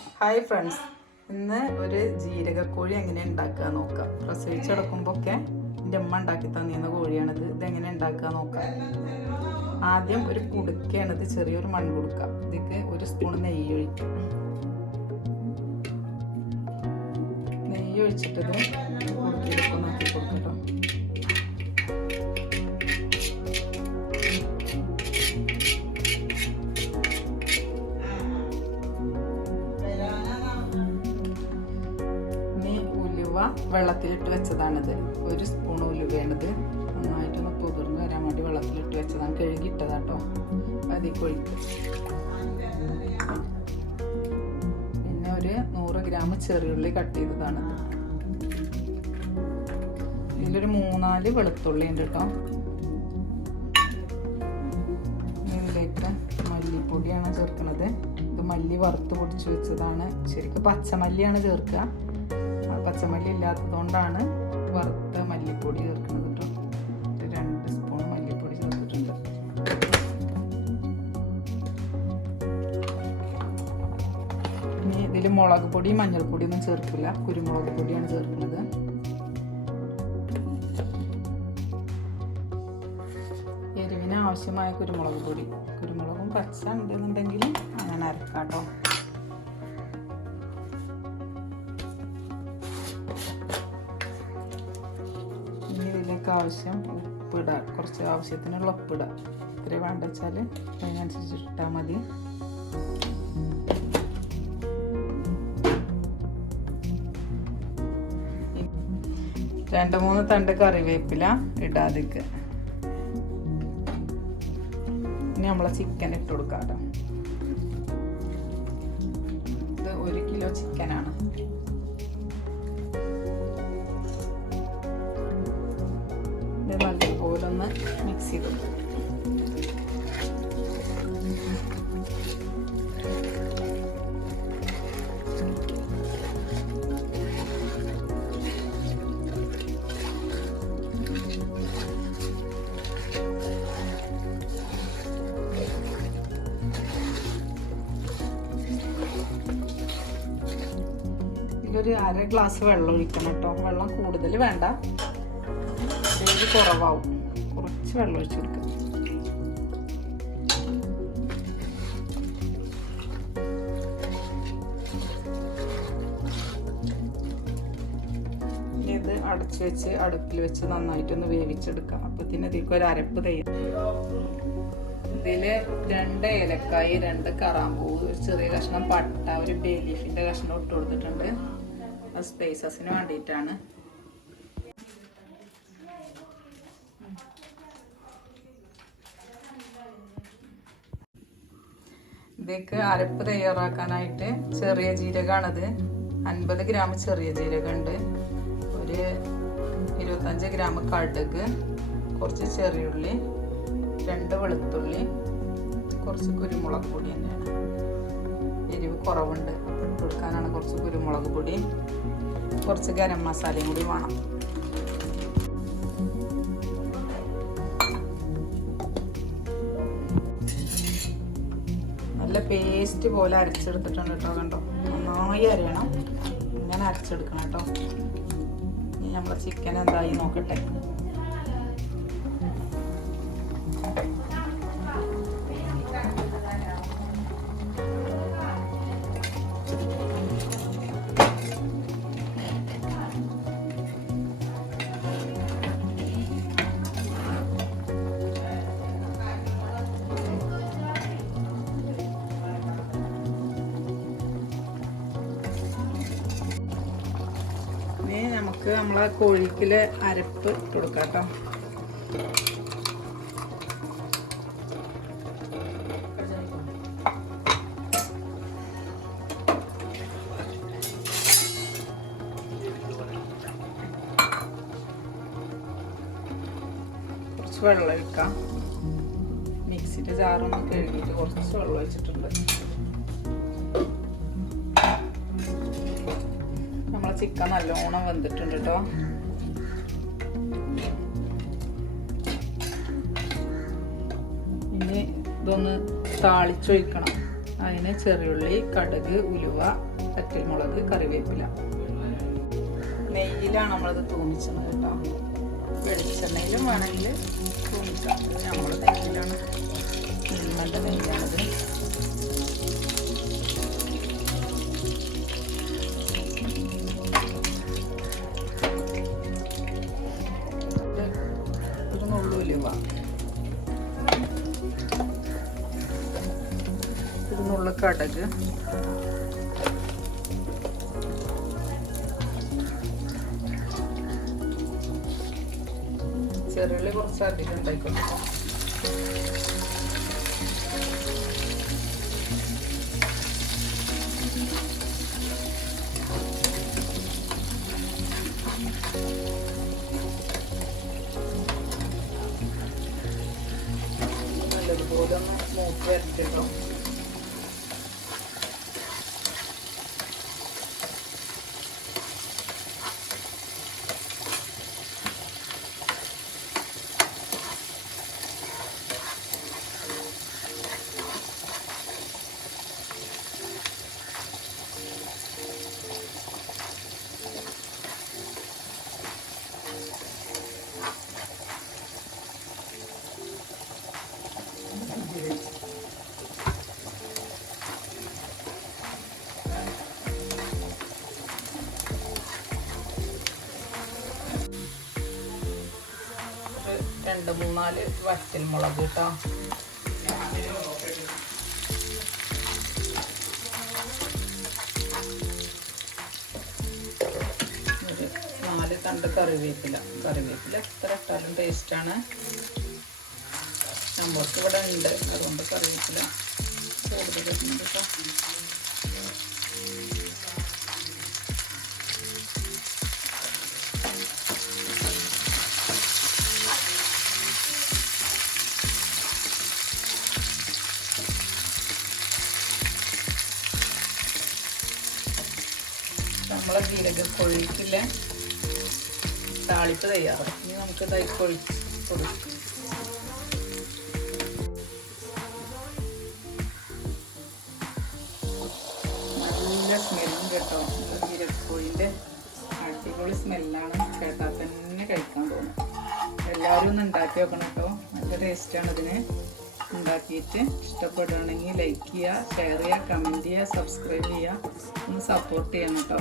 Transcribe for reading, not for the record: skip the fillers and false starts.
Hi friends, ഇന്ന് ഒരു ജീരകക്കോഴി എങ്ങനെ ഉണ്ടാക്കുക നോക്കാം. പ്രസവിച്ചെടുക്കുമ്പോഴൊക്കെ എൻ്റെ അമ്മ ഉണ്ടാക്കി തന്നിരുന്ന കോഴിയാണിത്. ഇതെങ്ങനെ ഉണ്ടാക്കുക നോക്കാം. ആദ്യം ഒരു കുടുക്കയാണിത്, ചെറിയൊരു മൺകുടുക്ക. ഇതിക്ക് ഒരു സ്പൂൺ നെയ്യ് ഒഴിക്കും. നെയ്യ് ഒഴിച്ചിട്ടത് കുടുക്കിയിലേക്ക് നോക്കി കൊടുക്കട്ടോ. വെള്ളത്തിലിട്ട് വെച്ചതാണിത്. ഒരു സ്പൂൺ ഉലുവയാണിത്. നന്നായിട്ടൊന്ന് കുതിർന്ന് വരാൻ വേണ്ടി വെള്ളത്തിലിട്ട് വെച്ചതാണ്. കഴുകിയിട്ടതാട്ടോ. അതിലേക്ക് ഒഴിക്കും. പിന്നെ ഒരു 100 ഗ്രാം ചെറിയുള്ളി കട്ട് ചെയ്തതാണിത്. ഇതിലൊരു 3-4 വെളുത്തുള്ളി ഉണ്ട് കേട്ടോ. ഇതിലേക്ക് മല്ലിപ്പൊടിയാണ് ചേർക്കുന്നത്. ഇത് മല്ലി വറുത്ത് പൊടിച്ച് വെച്ചതാണ്. ശരിക്കും പച്ചമല്ലിയാണ് ചേർക്കുക. പച്ചമല്ലി ഇല്ലാത്തതുകൊണ്ടാണ് വറുത്ത മല്ലിപ്പൊടി ചേർക്കുന്നത് കേട്ടോ. 2 സ്പൂൺ മല്ലിപ്പൊടി ചേർത്തിട്ടുണ്ട്. ഇനി ഇതിൽ മുളക് പൊടി മഞ്ഞൾപ്പൊടി ഒന്നും ചേർക്കില്ല, കുരുമുളക് പൊടിയാണ് ചേർക്കുന്നത്. എരിവിന് ആവശ്യമായ കുരുമുളക് പൊടി. കുരുമുളകും പച്ച ഉണ്ടെന്നുണ്ടെങ്കിൽ അങ്ങനെ അരക്കാട്ടോ. ആവശ്യം ഉപ്പിടുക. കുറച്ച് ആവശ്യത്തിനുള്ള ഉപ്പിടുക. ഇത്ര വേണ്ട വെച്ചാൽ അതിനനുസരിച്ച് ഇട്ടാൽ മതി. രണ്ട് 3 തണ്ട് കറിവേപ്പില ഇടാതിക്ക്. ഇനി നമ്മളെ ചിക്കൻ ഇട്ട് കൊടുക്കാം കേട്ടോ. ഇത് 1 കിലോ ചിക്കനാണ്. നല്ലപോലെ ഒന്ന് മിക്സ് ചെയ്ത് കൊടുക്കും. ഇതിലൊരു 1/2 ഗ്ലാസ് വെള്ളം ഒഴിക്കണം കേട്ടോ. വെള്ളം കൂടുതൽ വേണ്ട, ഇത് കുറവാവും. കുറച്ച് വെള്ളം ഒഴിച്ച് കൊടുക്കുക. ഇത് അടച്ചു വെച്ച് അടുപ്പിൽ വെച്ച് നന്നായിട്ടൊന്ന് വേവിച്ചെടുക്കാം. അപ്പത്തിന് ഇതിലേക്ക് ഒരു അരപ്പ് തയ്യാറാക്കാം. ഇതിൽ 2 ഏലക്കായി, 2 കറാമ്പൂവ്, ഒരു ചെറിയ കഷ്ണം പട്ട, ഒരു ബേ ലീഫിൻ്റെ കഷ്ണം ഇട്ട് കൊടുത്തിട്ടുണ്ട്. അത് സ്പൈസസിന് വേണ്ടിയിട്ടാണ്. ഇതിലേക്ക് അരപ്പ് തയ്യാറാക്കാനായിട്ട് ചെറിയ ജീരകമാണത്. 50 ഗ്രാം ചെറിയ ജീരകമുണ്ട്. ഒരു 25 ഗ്രാം കടുക്, കുറച്ച് ചെറിയുള്ളി, 2 വെളുത്തുള്ളി, കുറച്ച് കുരുമുളക് പൊടി തന്നെയാണ്. എരിവ് കുറവുണ്ട്, അപ്പോൾ ഇട്ട് കൊടുക്കാനാണ് കുറച്ച് കുരുമുളക് പൊടി. കുറച്ച് ഗരം മസാലയും കൂടി വേണം. നല്ല പേസ്റ്റ് പോലെ അരച്ചെടുത്തിട്ടുണ്ട് കേട്ടോ. കണ്ടോ, നന്നായി അരയണം. ഇങ്ങനെ അരച്ചെടുക്കണം കേട്ടോ. ഇനി നമ്മളെ ചിക്കൻ എന്തായി നോക്കട്ടെ. നമുക്ക് നമ്മളെ കോഴിക്കില് അരപ്പ് ഇട്ട് കൊടുക്കാം കേട്ടോ. കുറച്ച് വെള്ളം ഒഴിക്കാം. മിക്സിയുടെ ജാറൊന്ന് കഴുകിയിട്ട് കുറച്ച് വെള്ളം ഒഴിച്ചിട്ടുണ്ട്. ചിക്കൻ നല്ലോണം വെന്തിട്ടുണ്ട് കേട്ടോ. ഇനി ഇതൊന്ന് താളിച്ചൊഴിക്കണം. അതിന് ചെറിയുള്ളി, കടുക്, ഉലുവ, വറ്റൽമുളക്, കറിവേപ്പില. നെയ്യിലാണ് നമ്മളത് തൂമിച്ചത് കേട്ടോ. വെളിച്ചെണ്ണയിലും വേണമെങ്കിൽ തൂമിക്കാം. നമ്മൾ നെയ്യിലാണ്, നല്ല നെയ്യാണത്. ഒരു നുള്ളു ഉലുവ, ഒരു നുള്ളു കടുക്, ചെറുള്ളി കുറച്ച് അധികം ഉണ്ടായിക്കോട്ടെ. നല്ലതുപോലെ ഒന്ന് മൂത്ത് വരട്ടോ. രണ്ട് മൂന്നാല് വറ്റൽമുളക് കേട്ടോ. ഒരു 4 തണ്ട് കറിവേപ്പില. കറിവേപ്പില എത്ര ഇട്ടാലും ടേസ്റ്റാണ്. നമ്മൾക്ക് ഇവിടെ ഉണ്ട്, അതുകൊണ്ട് കറിവേപ്പില കൂടുതൽ ഇടുന്നുണ്ട് കേട്ടോ. നമ്മളെ ജീരകക്കൊഴിക്കില്ല താളിപ്പ് തയ്യാറാണ്. ഇനി നമുക്ക് ഇതായി കൊഴിച്ച് കൊടുക്കാം. നല്ല സ്മെല്ലും കേട്ടോ. ജീരകക്കോഴിൻ്റെ അടിപൊളി സ്മെല്ലാണ്. കേട്ടാൽ തന്നെ കഴിക്കാൻ തോന്നും. എല്ലാവരും ഒന്ന് ഉണ്ടാക്കി വെക്കണം കേട്ടോ. നല്ല ടേസ്റ്റാണ് ഇതിന്. ഉണ്ടാക്കിയിട്ട് ഇഷ്ടപ്പെടുകയാണെങ്കിൽ ലൈക്ക് ചെയ്യുക, ഷെയർ ചെയ്യുക, കമൻറ്റ് ചെയ്യുക, സബ്സ്ക്രൈബ് ചെയ്യുക. ഒന്ന് സപ്പോർട്ട് ചെയ്യണം കേട്ടോ.